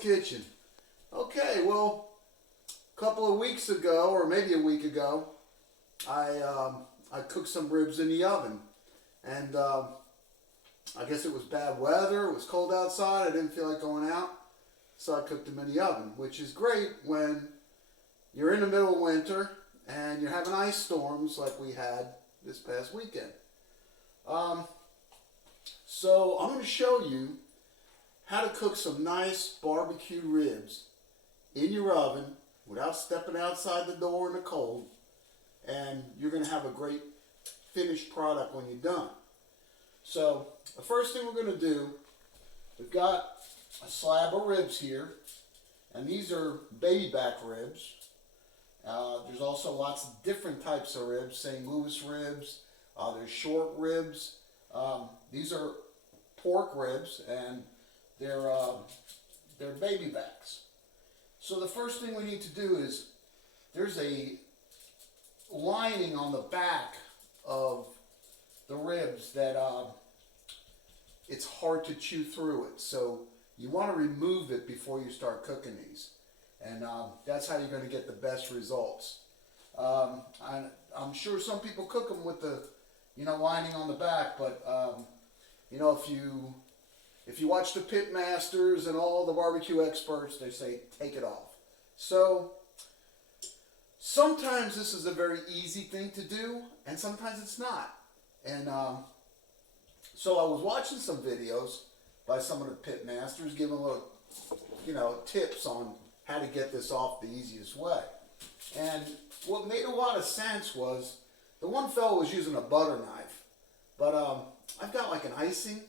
Kitchen. Okay, well, a couple of weeks ago, or maybe a week ago, I cooked some ribs in the oven, and I guess it was bad weather. It was cold outside. I didn't feel like going out, so I cooked them in the oven, which is great when you're in the middle of winter and you're having ice storms like we had this past weekend. So I'm going to show you how to cook some nice barbecue ribs in your oven without stepping outside the door in the cold, and you're going to have a great finished product when you're done. So the first thing we're going to do, we've got a slab of ribs here, and these are baby back ribs. There's also lots of different types of ribs, St. Louis ribs, there's short ribs. These are pork ribs, and they're baby backs. So the first thing we need to do is, there's a lining on the back of the ribs that it's hard to chew through it. So you want to remove it before you start cooking these. And that's how you're going to get the best results. I'm sure some people cook them with the lining on the back, but if you watch the pit masters and all the barbecue experts, they say take it off. So sometimes this is a very easy thing to do, and sometimes it's not. And so I was watching some videos by some of the pit masters giving little tips on how to get this off the easiest way. And what made a lot of sense was, the one fellow was using a butter knife, but I've got like an icing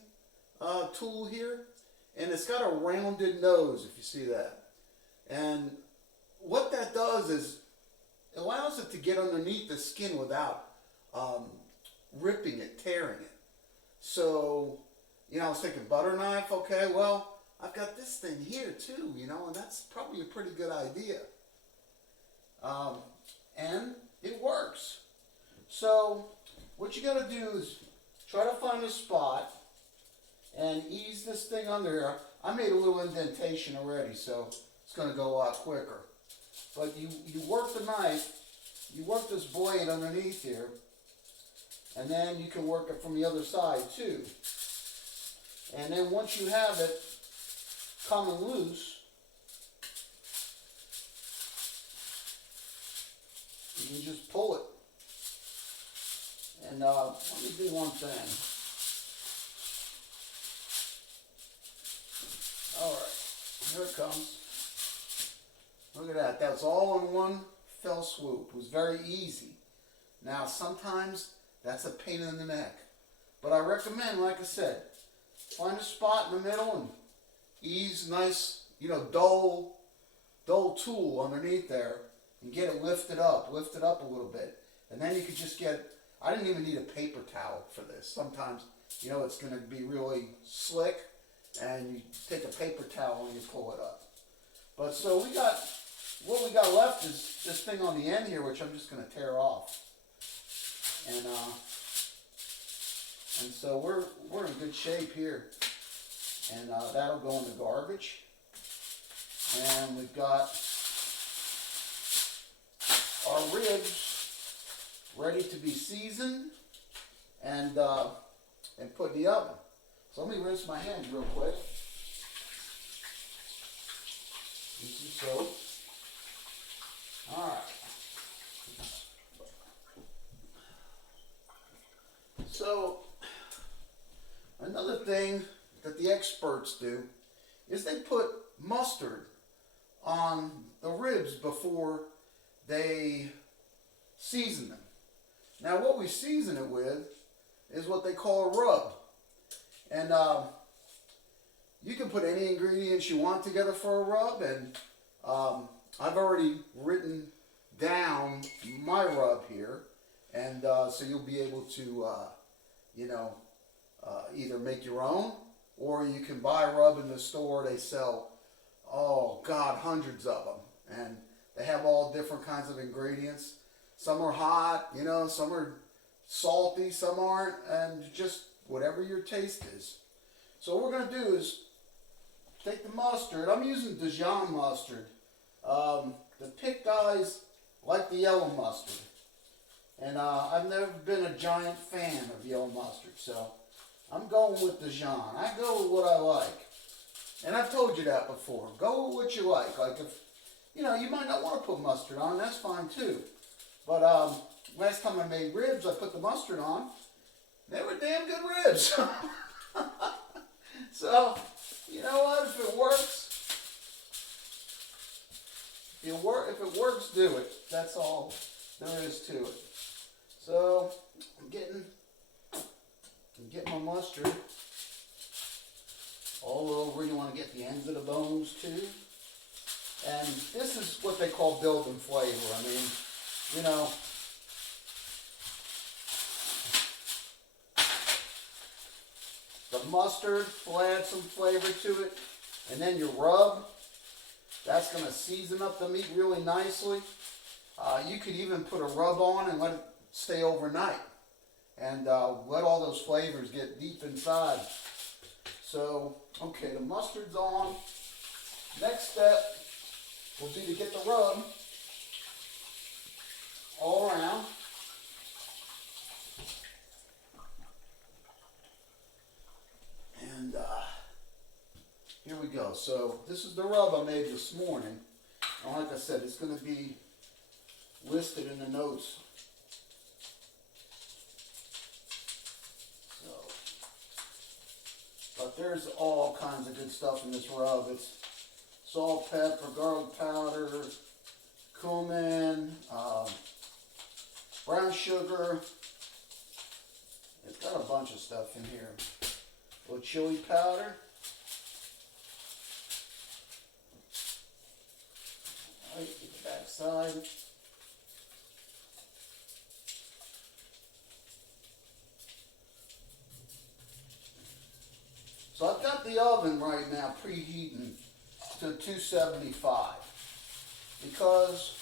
tool here, and it's got a rounded nose, if you see that. And what that does is it allows it to get underneath the skin without ripping it, tearing it. So, I was thinking butter knife, okay, well, I've got this thing here too, and that's probably a pretty good idea. And it works. So what you got to do is try to find a spot and ease this thing under here. I made a little indentation already, so it's going to go a lot quicker. But you work the knife, you work this blade underneath here, and then you can work it from the other side too. And then once you have it coming loose, you can just pull it. And let me do one thing. Alright, here it comes. Look at that. That's all in one fell swoop. It was very easy. Now, sometimes that's a pain in the neck. But I recommend, like I said, find a spot in the middle and ease nice, dull tool underneath there and get it lifted up a little bit. And then you could just get, I didn't even need a paper towel for this. Sometimes, it's going to be really slick, and you take a paper towel and you pull it up. But so what we got left is this thing on the end here, which I'm just going to tear off. And so we're in good shape here. And that'll go in the garbage. And we've got our ribs ready to be seasoned and put in the oven. So let me rinse my hands real quick. Use some soap. Alright. So another thing that the experts do is they put mustard on the ribs before they season them. Now what we season it with is what they call a rub. And you can put any ingredients you want together for a rub, and I've already written down my rub here, and so you'll be able to either make your own, or you can buy a rub in the store. They sell, hundreds of them, and they have all different kinds of ingredients. Some are hot, some are salty, some aren't, and just whatever your taste is. So what we're going to do is take the mustard. I'm using Dijon mustard. The pick guys like the yellow mustard. And I've never been a giant fan of yellow mustard, so I'm going with Dijon. I go with what I like. And I've told you that before. Go with what you like. Like if, you know, you might not want to put mustard on, that's fine too. But last time I made ribs, I put the mustard on. They were damn good ribs. So, you know what? If it works, if it works, do it. That's all there is to it. So, I'm getting my mustard all over. You want to get the ends of the bones too. And this is what they call building flavor. I mean, you know, the mustard will add some flavor to it. And then your rub, that's going to season up the meat really nicely. You could even put a rub on and let it stay overnight. And let all those flavors get deep inside. So, okay, the mustard's on. Next step will be to get the rub all around. And here we go. So this is the rub I made this morning. And like I said, it's going to be listed in the notes. So, but there's all kinds of good stuff in this rub. It's salt, pepper, garlic powder, cumin, brown sugar. It's got a bunch of stuff in here. A little chili powder. All right, get the back side. So I've got the oven right now preheating to 275 because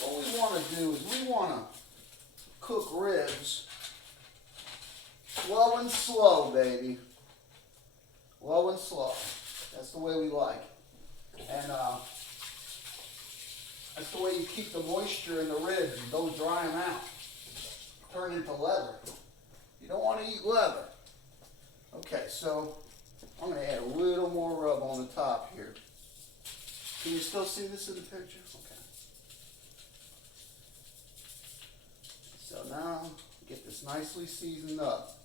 what we want to do is we want to cook ribs low and slow, baby. Low and slow. That's the way we like it. And that's the way you keep the moisture in the ribs and don't dry them out. Turn into leather. You don't want to eat leather. Okay, so I'm going to add a little more rub on the top here. Can you still see this in the picture? Okay. So now, get this nicely seasoned up.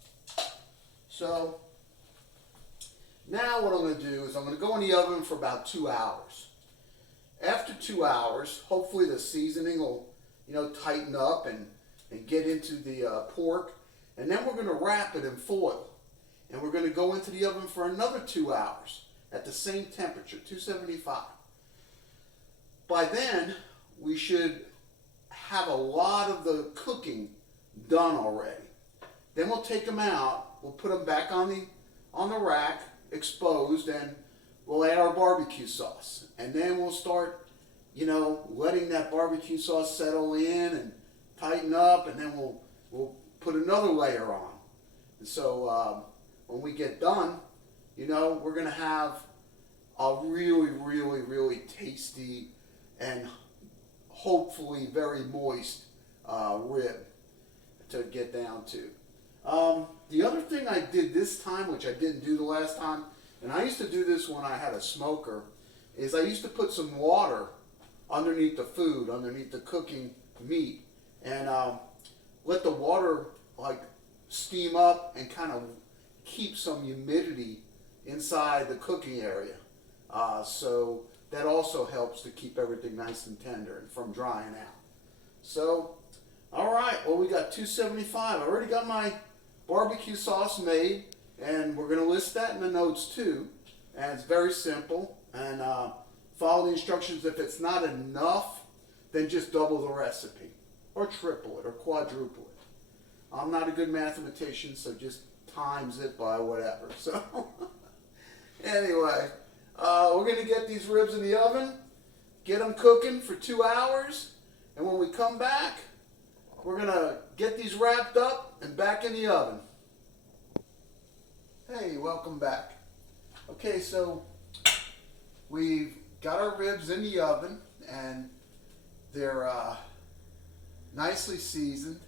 So, now what I'm going to do is I'm going to go in the oven for about 2 hours. After 2 hours, hopefully the seasoning will, you know, tighten up and get into the pork. And then we're going to wrap it in foil. And we're going to go into the oven for another 2 hours at the same temperature, 275. By then, we should have a lot of the cooking done already. Then we'll take them out. We'll put them back on the rack, exposed, and we'll add our barbecue sauce. And then we'll start, you know, letting that barbecue sauce settle in and tighten up, and then we'll put another layer on. And so when we get done, you know, we're going to have a really, really, really tasty and hopefully very moist rib to get down to. The other thing I did this time, which I didn't do the last time, and I used to do this when I had a smoker, is I used to put some water underneath the food, underneath the cooking meat, and let the water like steam up and kind of keep some humidity inside the cooking area. So that also helps to keep everything nice and tender and from drying out. So, all right, well, we got 275. I already got my barbecue sauce made, and we're going to list that in the notes too. And it's very simple. And follow the instructions. If it's not enough, then just double the recipe, or triple it, or quadruple it. I'm not a good mathematician, so just times it by whatever. So, anyway, we're going to get these ribs in the oven, get them cooking for 2 hours, and when we come back, we're going to get these wrapped up and back in the oven. Hey, welcome back. Okay, so we've got our ribs in the oven, and they're nicely seasoned,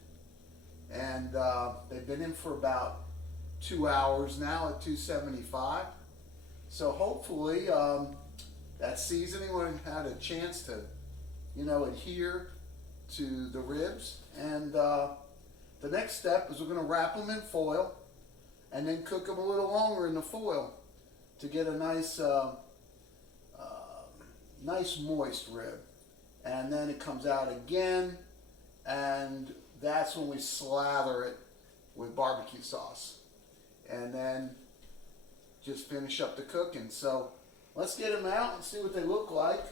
and they've been in for about 2 hours now at 275. So hopefully that seasoning would have had a chance to, adhere to the ribs. And the next step is we're going to wrap them in foil and then cook them a little longer in the foil to get a nice, nice moist rib. And then it comes out again, and that's when we slather it with barbecue sauce. And then just finish up the cooking. So let's get them out and see what they look like.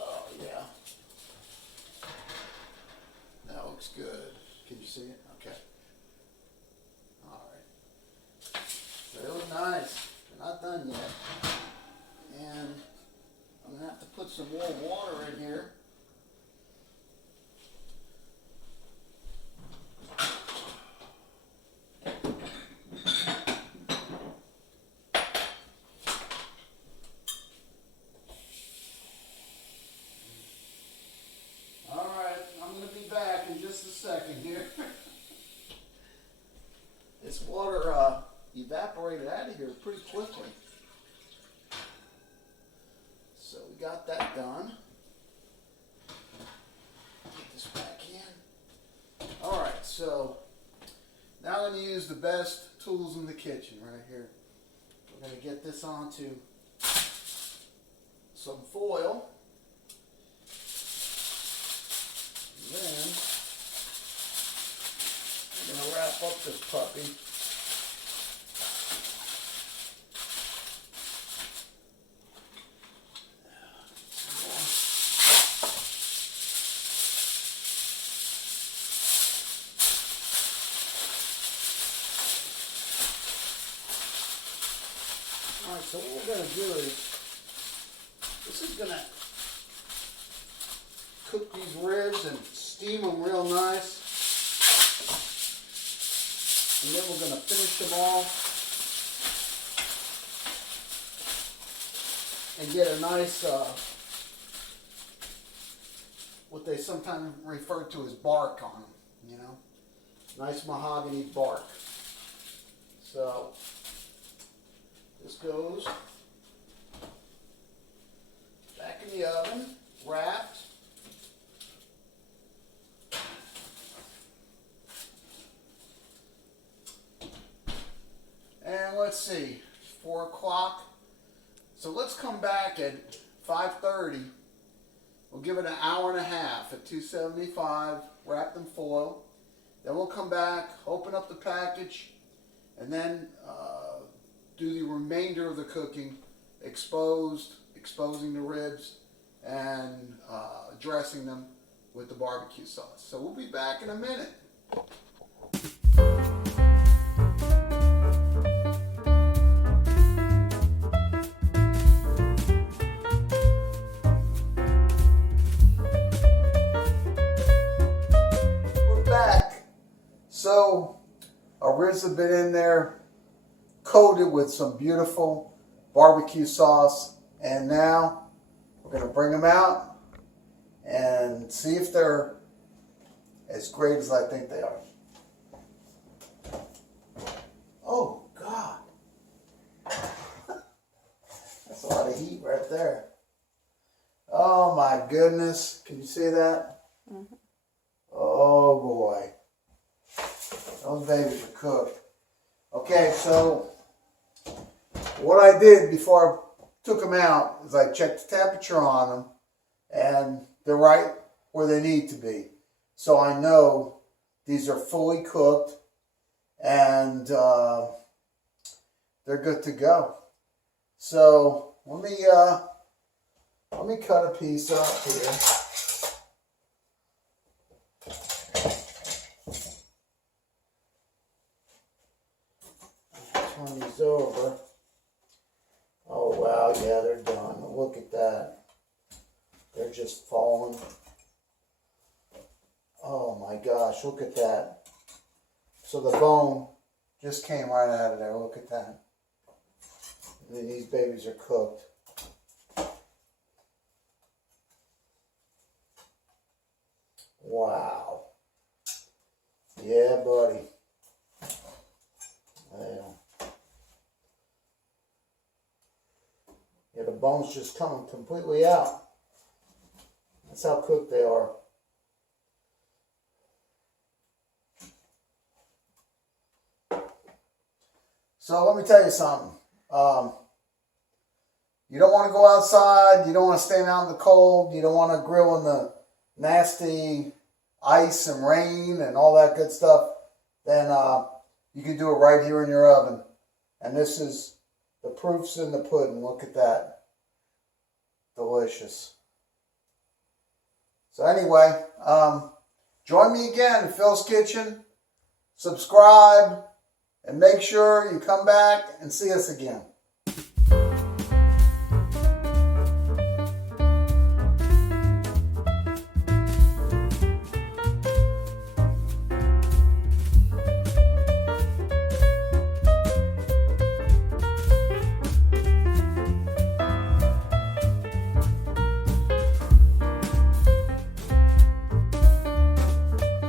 Oh yeah, that looks good. Can you see it? Okay. All right. They look nice. They're not done yet. And I'm gonna have to put some more water in here. Second here. This water evaporated out of here pretty quickly. So we got that done. Get this back in. Alright, so now I'm going to use the best tools in the kitchen right here. We're going to get this onto some foil. And then I'm going to wrap up this puppy. Alright, so what we're going to do is, this is going to cook these ribs and steam them real nice. And then we're going to finish them off and get a nice, what they sometimes refer to as bark on them, nice mahogany bark. So this goes back in the oven, wrapped. And let's see, 4 o'clock. So let's come back at 5:30. We'll give it an hour and a half at 275, wrapped in foil. Then we'll come back, open up the package, and then do the remainder of the cooking, exposing the ribs, and dressing them with the barbecue sauce. So we'll be back in a minute. So our ribs have been in there, coated with some beautiful barbecue sauce, and now we're going to bring them out and see if they're as great as I think they are. Oh God, that's a lot of heat right there. Oh my goodness, can you see that? Mm-hmm. Oh boy. Those babies are cooked. Okay, so what I did before I took them out is I checked the temperature on them, and they're right where they need to be. So I know these are fully cooked, and they're good to go. So let me cut a piece up here. Turn these over. Oh wow, yeah, they're done. Look at that. They're just falling. Oh my gosh, look at that. So the bone Just came right out of there. Look at that. And these babies are cooked. Wow. Yeah, buddy. Yeah, the bone's just coming completely out. That's how cooked they are. So let me tell you something. You don't want to go outside. You don't want to stand out in the cold. You don't want to grill in the nasty ice and rain and all that good stuff. Then you can do it right here in your oven. And this is the proof's in the pudding. Look at that. Delicious. So anyway, join me again in Phil's Kitchen. Subscribe. And make sure you come back and see us again.